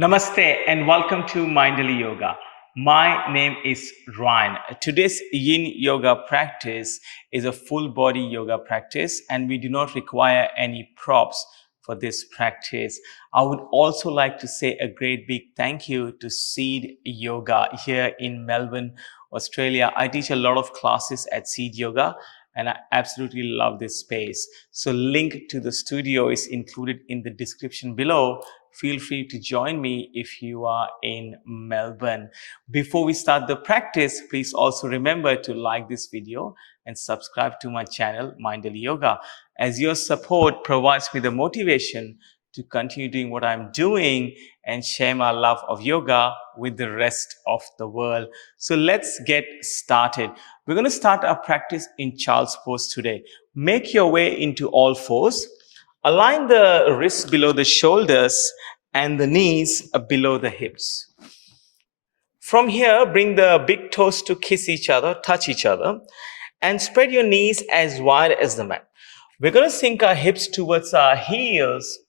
Namaste and welcome to Mindful Yoga. My name is Ryan. Today's Yin Yoga practice is a full body yoga practice, and we do not require any props for this practice. I would also like to say a great big thank you to Seed Yoga here in Melbourne, Australia. I teach a lot of classes at Seed Yoga, and I absolutely love this space. So, link to the studio is included in the description below. Feel free to join me if you are in Melbourne. Before we start the practice, please also remember to like this video and subscribe to my channel, Mindful Yoga, as your support provides me the motivation to continue doing what I'm doing and share my love of yoga with the rest of the world. So let's get started. We're going to start our practice in child's pose today. Make your way into all fours. Align the wrists below the shoulders and the knees below the hips. From here, bring the big toes to kiss each other, touch each other, and spread your knees as wide as the mat. We're going to sink our hips towards our heels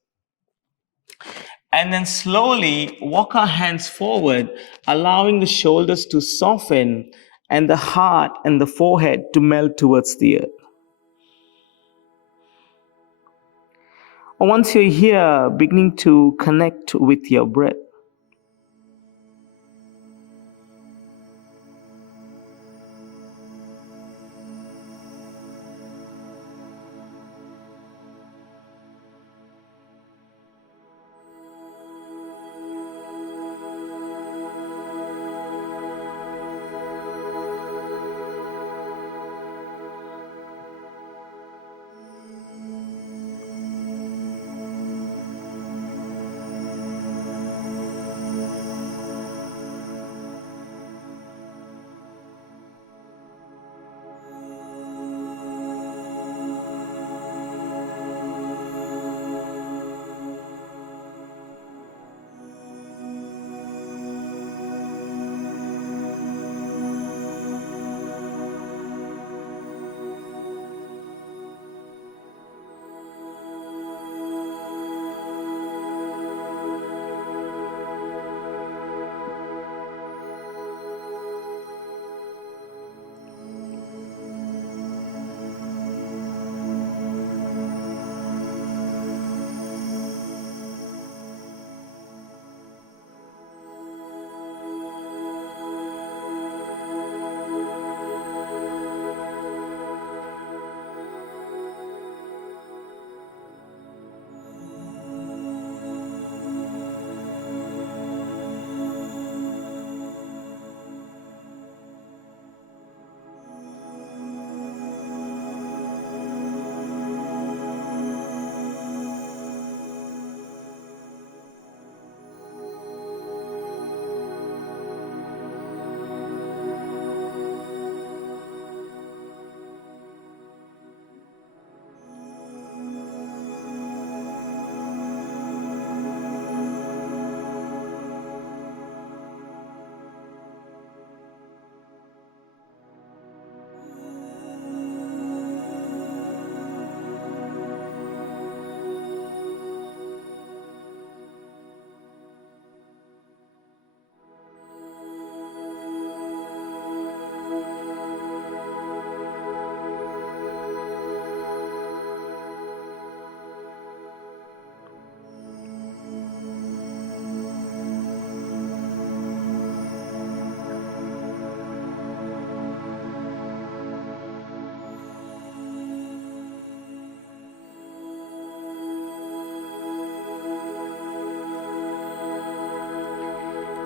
and then slowly walk our hands forward, allowing the shoulders to soften and the heart and the forehead to melt towards the earth. Once you're here, beginning to connect with your breath.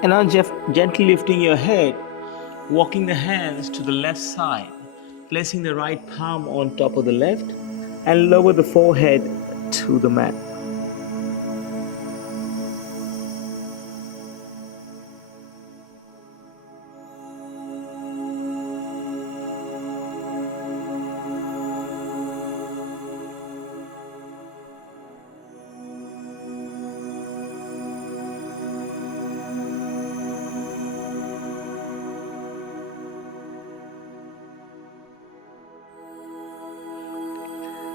And now gently lifting your head, walking the hands to the left side, placing the right palm on top of the left, and lower the forehead to the mat.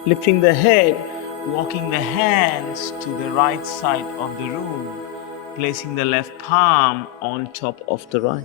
Lifting the head, walking the hands to the right side of the room, placing the left palm on top of the right.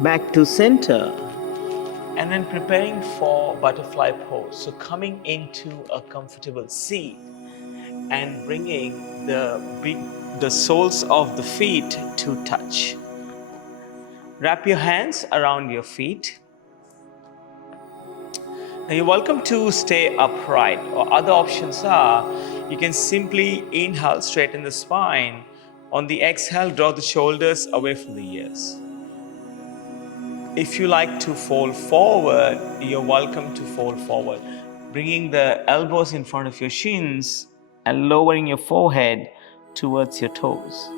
Back to center, and then preparing for butterfly pose. So coming into a comfortable seat and bringing the soles of the feet to touch. Wrap your hands around your feet. Now you're welcome to stay upright, or other options are you can simply inhale, straighten the spine. On the exhale, draw the shoulders away from the ears. If you like to fold forward, you're welcome to fold forward, bringing the elbows in front of your shins and lowering your forehead towards your toes.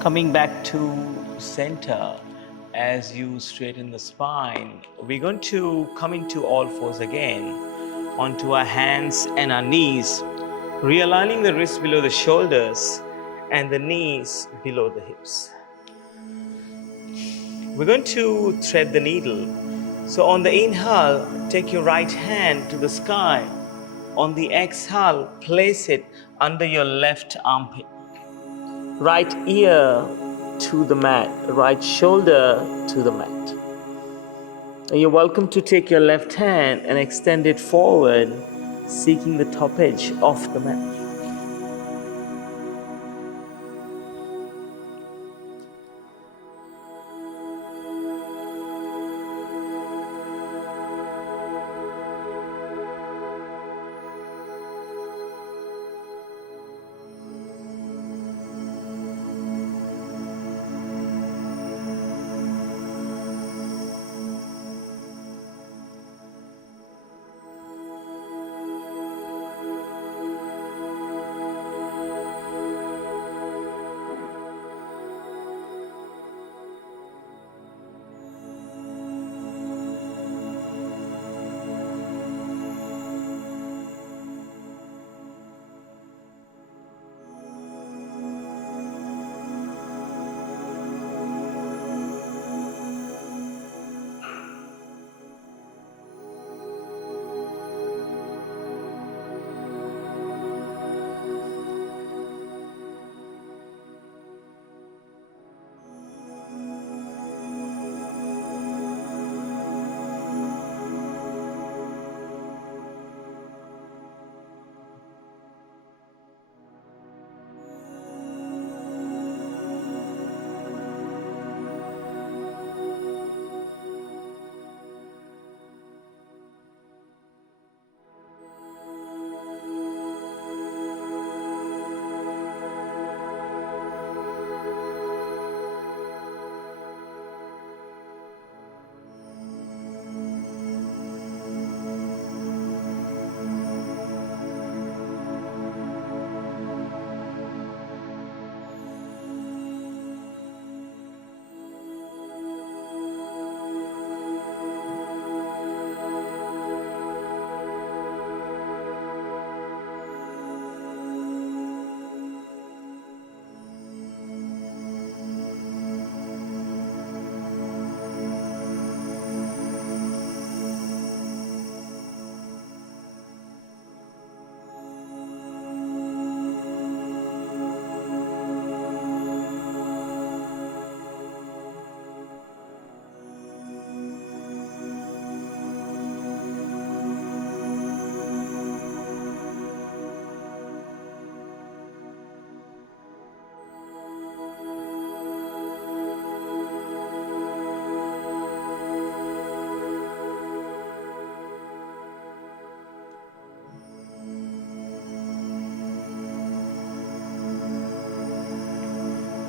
Coming back to center, as you straighten the spine, we're going to come into all fours again, onto our hands and our knees, realigning the wrists below the shoulders and the knees below the hips. We're going to thread the needle. So on the inhale, take your right hand to the sky. On the exhale, place it under your left armpit. Right ear to the mat, right shoulder to the mat. And you're welcome to take your left hand and extend it forward, seeking the top edge of the mat.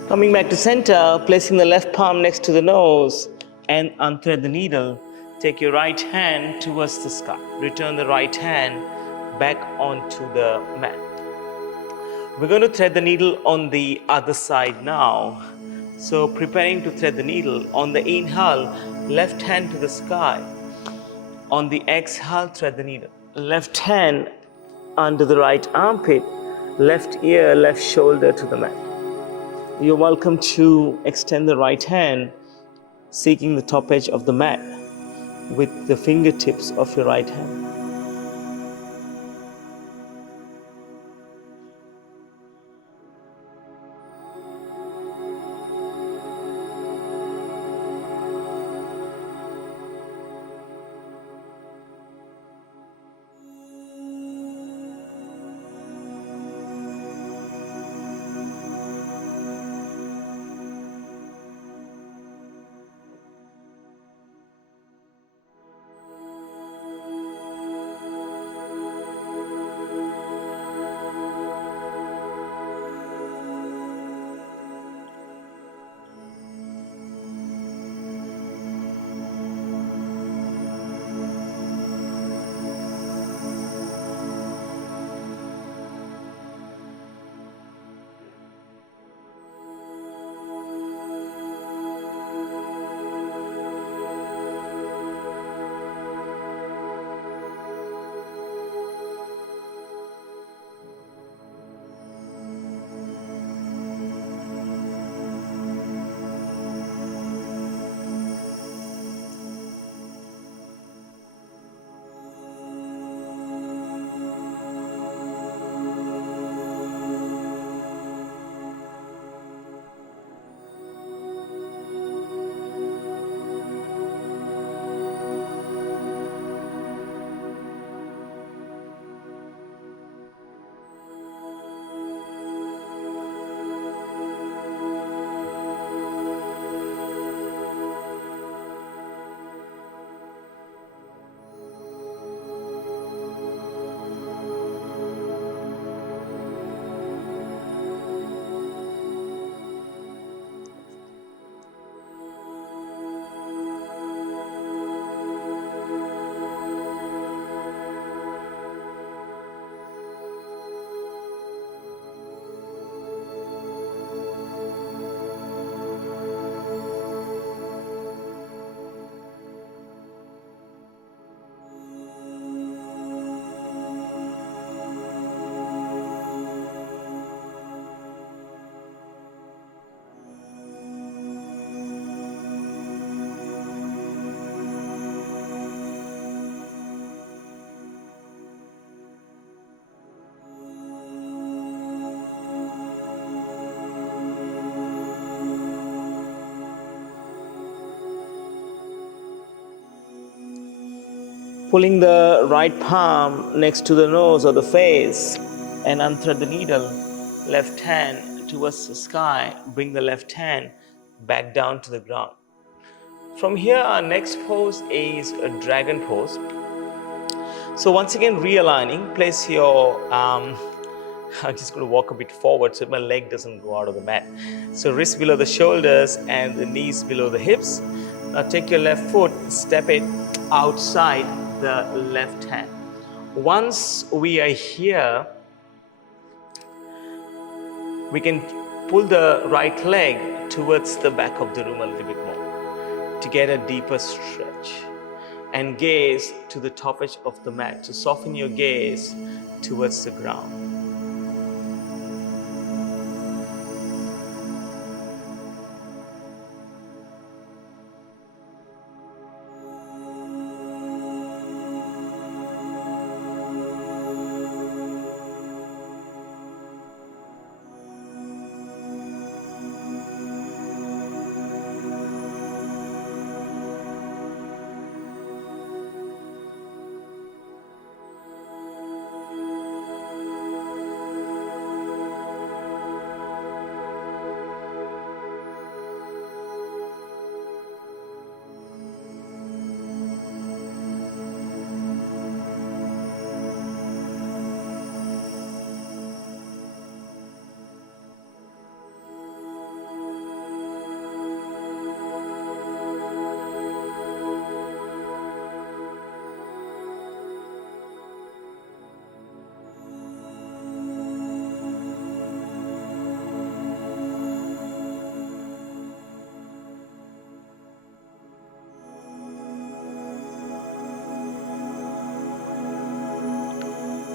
Coming back to center, placing the left palm next to the nose and unthread the needle. Take your right hand towards the sky. Return the right hand back onto the mat. We're going to thread the needle on the other side now. So preparing to thread the needle. On the inhale, left hand to the sky. On the exhale, thread the needle. Left hand under the right armpit, left ear, left shoulder to the mat. You're welcome to extend the right hand, seeking the top edge of the mat with the fingertips of your right hand. Pulling the right palm next to the nose or the face and unthread the needle. Left hand towards the sky. Bring the left hand back down to the ground. From here, our next pose is a dragon pose. So once again, realigning, place your, I'm just going to walk a bit forward so my leg doesn't go out of the mat. So wrists below the shoulders and the knees below the hips. Now take your left foot, step it outside the left hand. Once we are here, we can pull the right leg towards the back of the room a little bit more to get a deeper stretch. And gaze to the top edge of the mat. So soften your gaze towards the ground.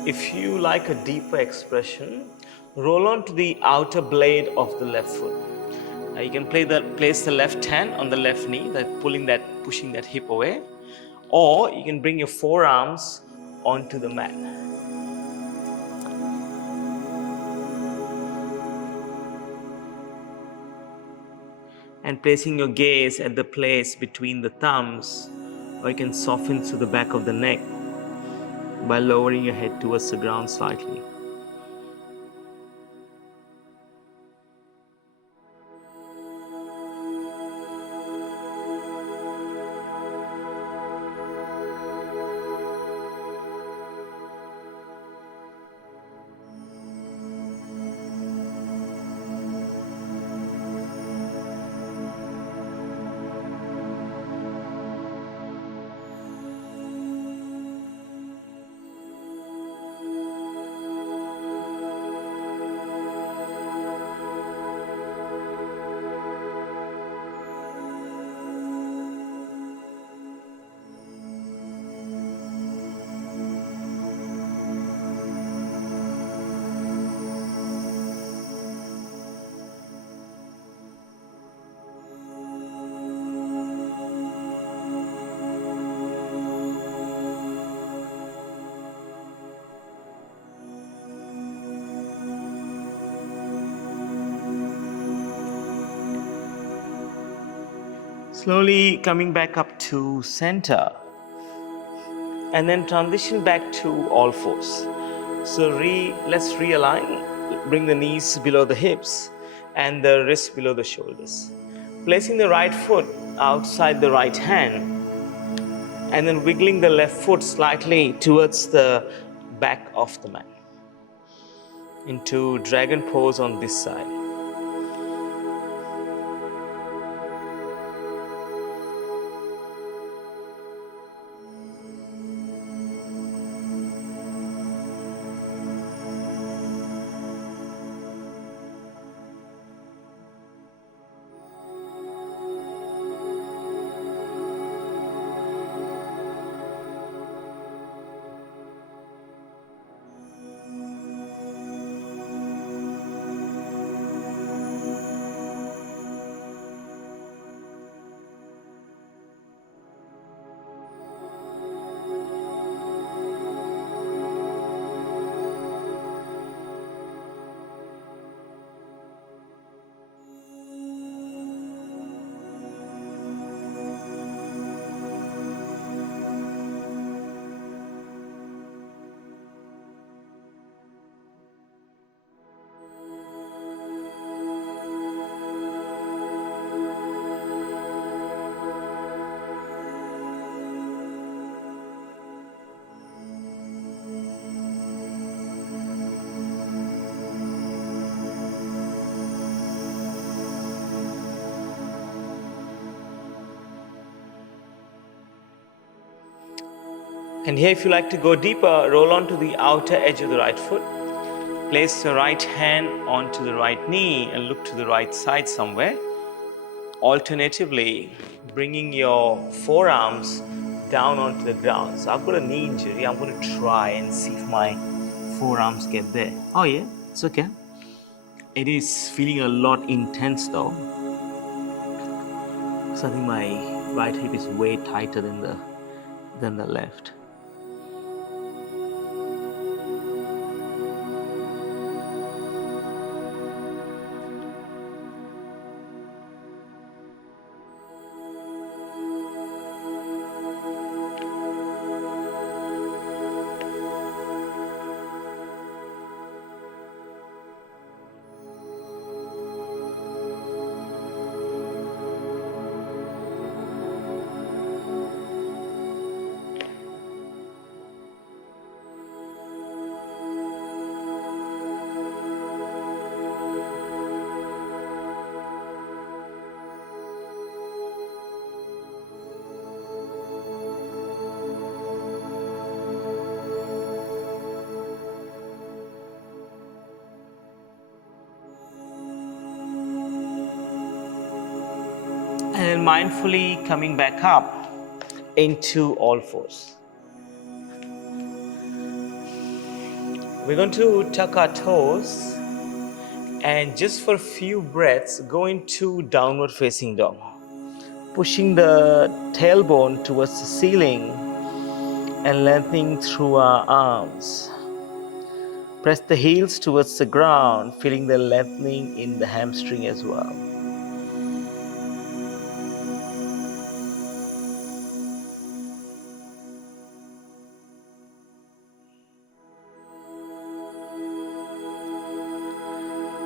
If you like a deeper expression, roll on to the outer blade of the left foot. You can place the left hand on the left knee, pushing that hip away, or you can bring your forearms onto the mat. And placing your gaze at the place between the thumbs, or you can soften through the back of the neck by lowering your head towards the ground slightly. Slowly coming back up to center, and then transition back to all fours. So let's realign, bring the knees below the hips and the wrists below the shoulders. Placing the right foot outside the right hand, and then wiggling the left foot slightly towards the back of the mat into dragon pose on this side. And here, if you like to go deeper, roll onto the outer edge of the right foot. Place the right hand onto the right knee and look to the right side somewhere. Alternatively, bringing your forearms down onto the ground. So I've got a knee injury. I'm going to try and see if my forearms get there. Oh yeah, it's okay. It is feeling a lot intense though. So I think my right hip is way tighter than the left. And then mindfully coming back up into all fours. We're going to tuck our toes and just for a few breaths go into downward facing dog, pushing the tailbone towards the ceiling and lengthening through our arms. Press the heels towards the ground, feeling the lengthening in the hamstring as well.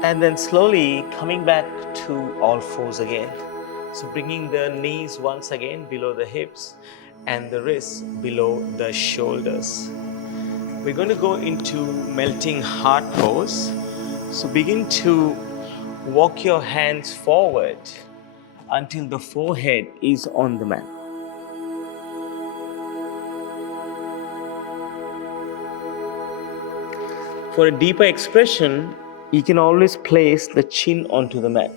And then slowly coming back to all fours again. So bringing the knees once again below the hips and the wrists below the shoulders. We're going to go into melting heart pose. So begin to walk your hands forward until the forehead is on the mat. For a deeper expression, you can always place the chin onto the mat.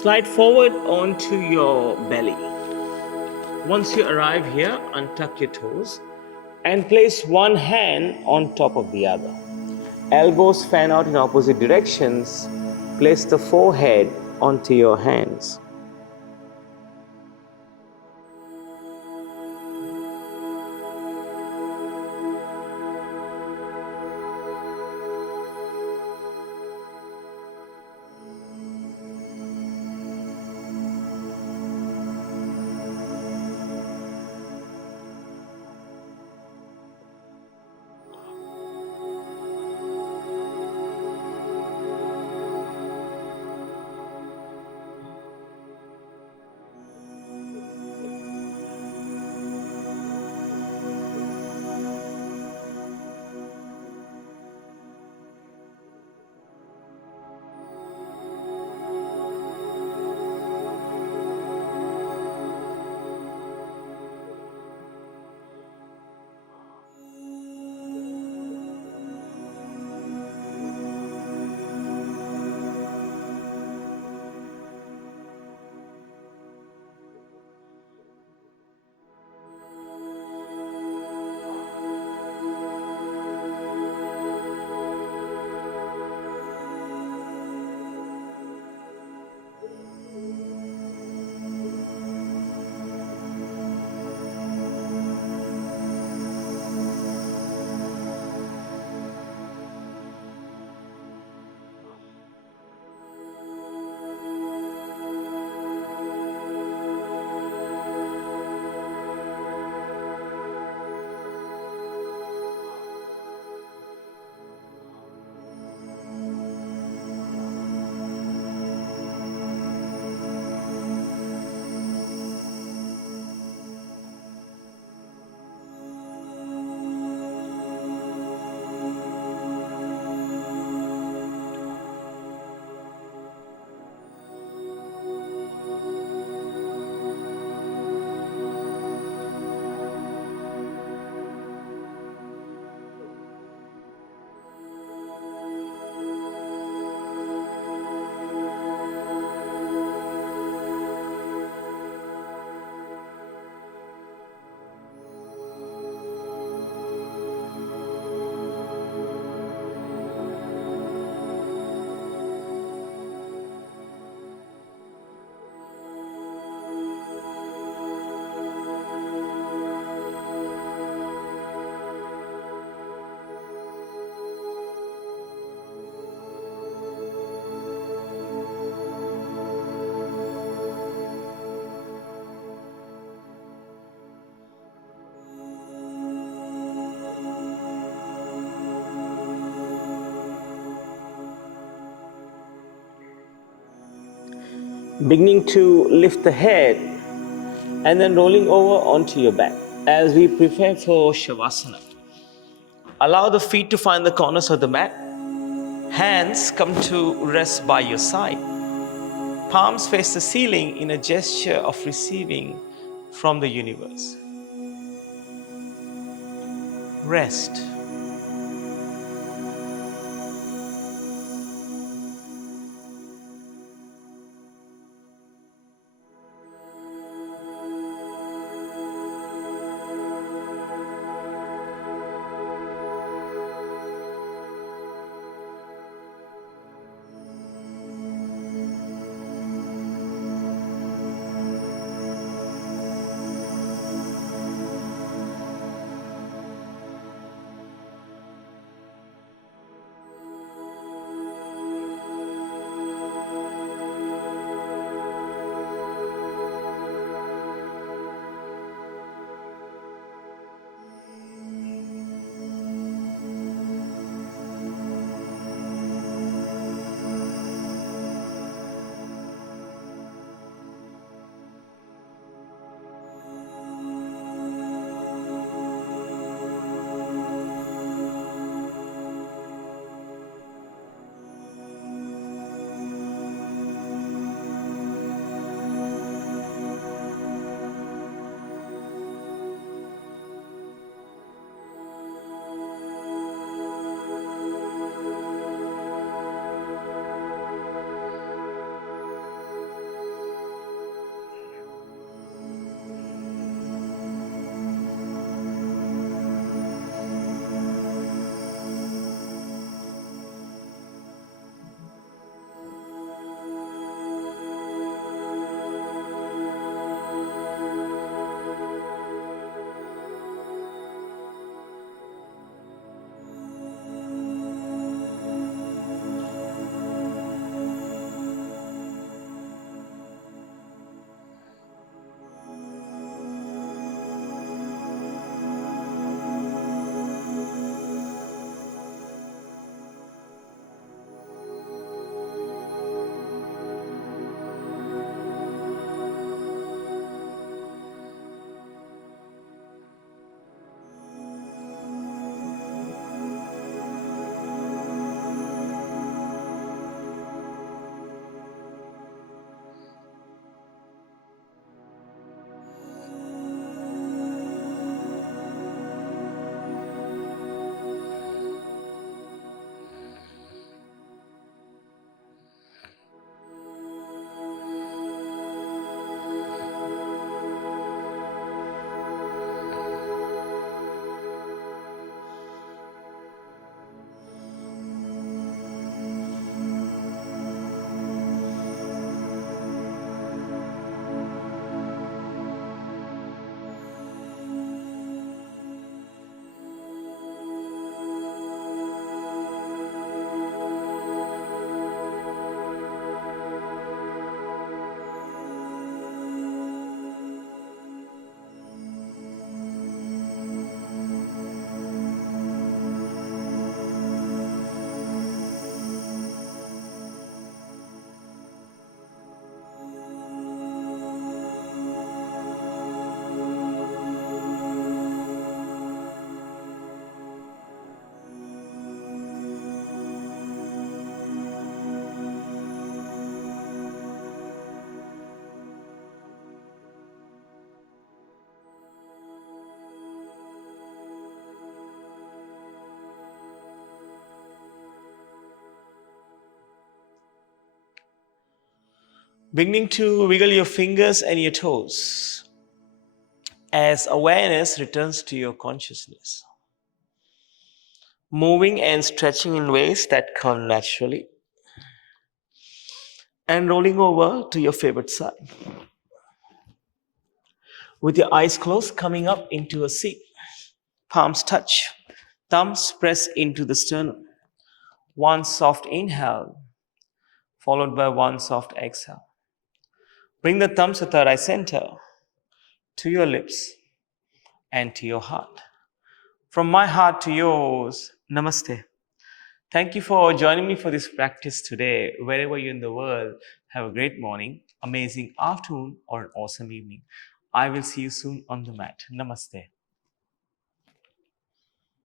Slide forward onto your belly. Once you arrive here, untuck your toes and place one hand on top of the other. Elbows fan out in opposite directions. Place the forehead onto your hands. Beginning to lift the head and then rolling over onto your back. As we prepare for Savasana, allow the feet to find the corners of the mat. Hands come to rest by your side. Palms face the ceiling in a gesture of receiving from the universe. Rest. Beginning to wiggle your fingers and your toes as awareness returns to your consciousness. Moving and stretching in ways that come naturally. And rolling over to your favorite side. With your eyes closed, coming up into a seat. Palms touch. Thumbs press into the sternum. One soft inhale, followed by one soft exhale. Bring the thumbs at third eye center to your lips and to your heart. From my heart to yours, Namaste. Thank you for joining me for this practice today. Wherever you're in the world, have a great morning, amazing afternoon, or an awesome evening. I will see you soon on the mat. Namaste.